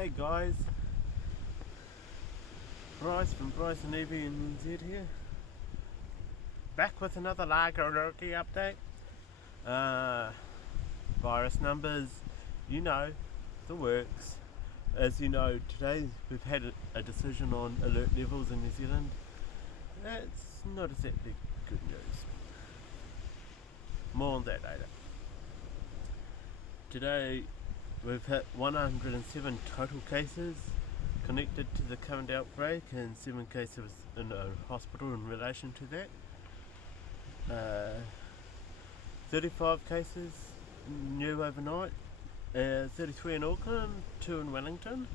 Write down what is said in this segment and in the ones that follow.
Hey guys, Bryce from Bryce and Evie in NZ here. Back with another Lergy update. Virus numbers, you know, the works. As you know, today we've had a decision on alert levels in New Zealand. It's not exactly good news. More on that later. Today we've hit 107 total cases connected to the current outbreak and 7 cases in a hospital in relation to that. 35 cases new overnight, 33 in Auckland, 2 in Wellington,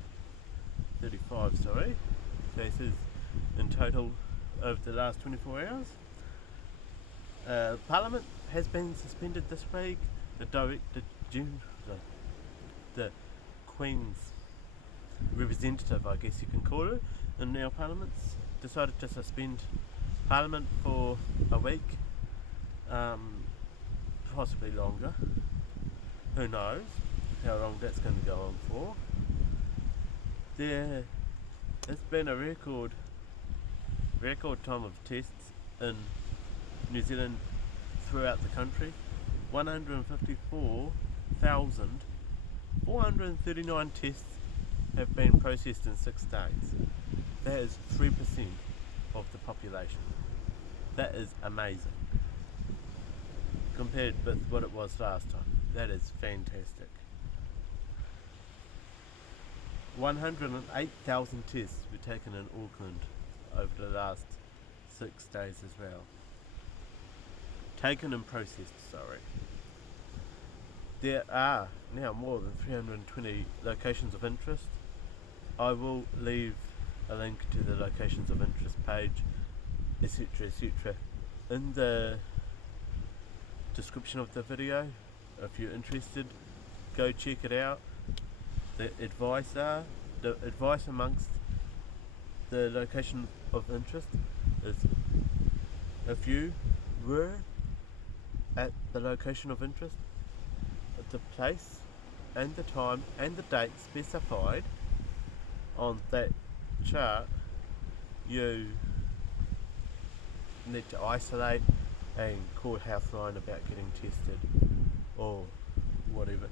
35 cases in total over the last 24 hours. Parliament has been suspended this week. The Queen's representative, I guess you can call her, in our parliaments decided to suspend Parliament for a week, possibly longer. Who knows how long that's going to go on for. There has been a record time of tests in New Zealand throughout the country. 154,439 tests have been processed in 6 days. That is 3% of the population. That is amazing compared with what it was last time. That is fantastic. 108,000 tests were taken in Auckland over the last 6 days as well. Taken and processed, There are now more than 320 locations of interest. I will leave a link to the locations of interest page, etc, in the description of the video. If you're interested, go check it out. The advice amongst the location of interest is, if you were at the location of interest, at the place and the time and the date specified on that chart, you need to isolate and call Healthline about getting tested or whatever.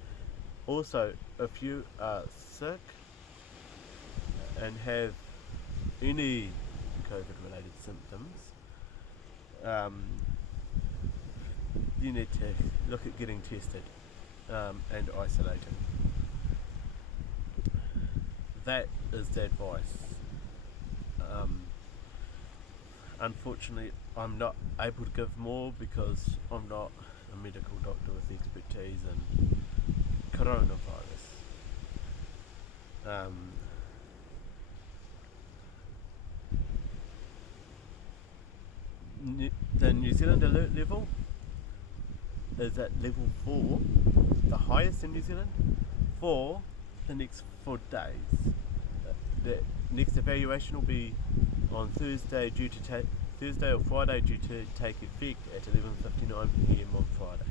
Also, if you are sick and have any COVID related symptoms, you need to look at getting tested and isolating. That is the advice. Unfortunately, I'm not able to give more because I'm not a medical doctor with expertise in coronavirus. The New Zealand alert level is at level 4, the highest in New Zealand, for the next 4 days. The next evaluation will be on Thursday or Friday, due to take effect at 11:59 PM on Friday.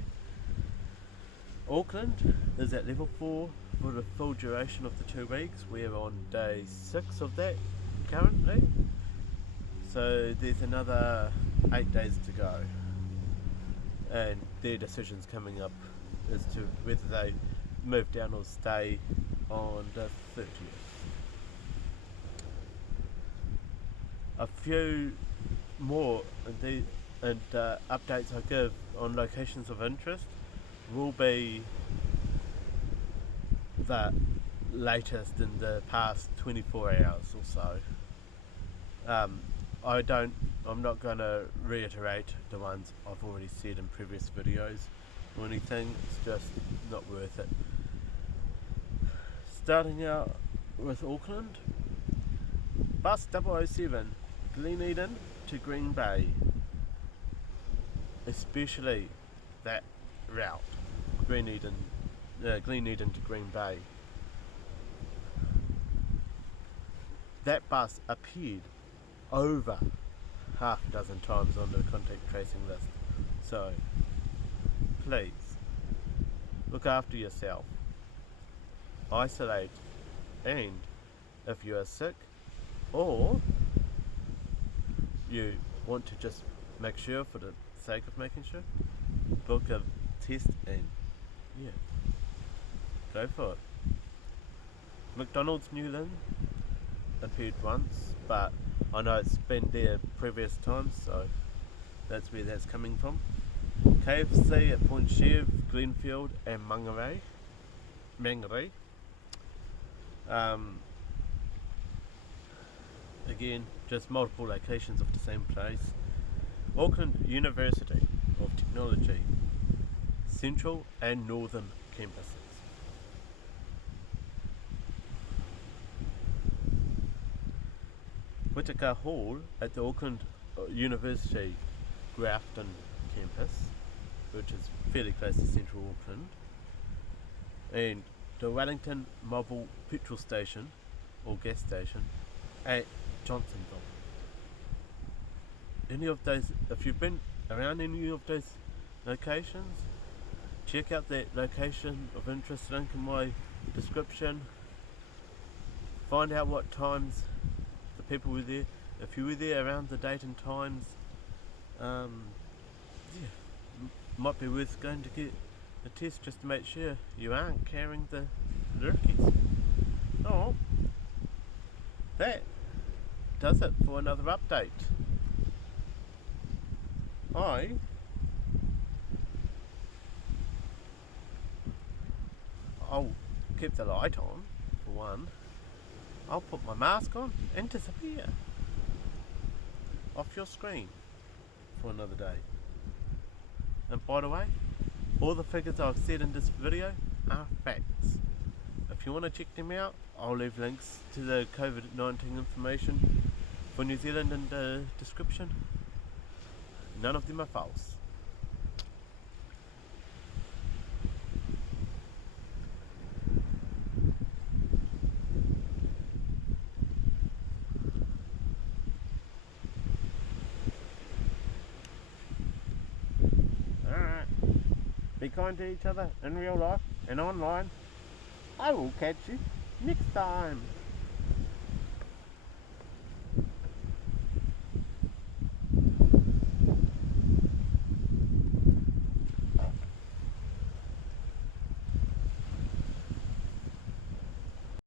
Auckland is at level 4 for the full duration of the 2 weeks. We're on day 6 of that currently, so there's another 8 days to go, and their decision's coming up as to whether they move down or stay on the 30th. A few more updates I give on locations of interest will be the latest in the past 24 hours or so. I'm not going to reiterate the ones I've already said in previous videos or anything. It's just not worth it. Starting out with Auckland, bus 007 Gleneden to Green Bay, especially that route, Gleneden to Green Bay. That bus appeared over half a dozen times on the contact tracing list, so please look after yourself, isolate And if you are sick or you want to just make sure for the sake of making sure, book a test and yeah, go for it. McDonald's Newland appeared once, but I know it's been there previous times, so that's where that's coming from. KFC at Point Chev, Glenfield and Mangere. Again, just multiple locations of the same place. Auckland University of Technology, Central and Northern campuses. Whitaker Hall at the Auckland University Grafton campus, which is fairly close to Central Auckland, and the Wellington Mobile Petrol Station or gas station at Johnsonville. Any of those, if you've been around any of those locations, check out that location of interest link in my description. Find out what times the people were there. If you were there around the date and times, might be worth going to get a test just to make sure you aren't carrying the Lergies. Oh, that does it for another update. I'll keep the light on, for one. I'll put my mask on and disappear off your screen for another day. And by the way, all the figures I've said in this video are facts. If you want to check them out, I'll leave links to the COVID-19 information for New Zealand in the description. None of them are false. Alright. Be kind to each other in real life and online. I will catch you next time.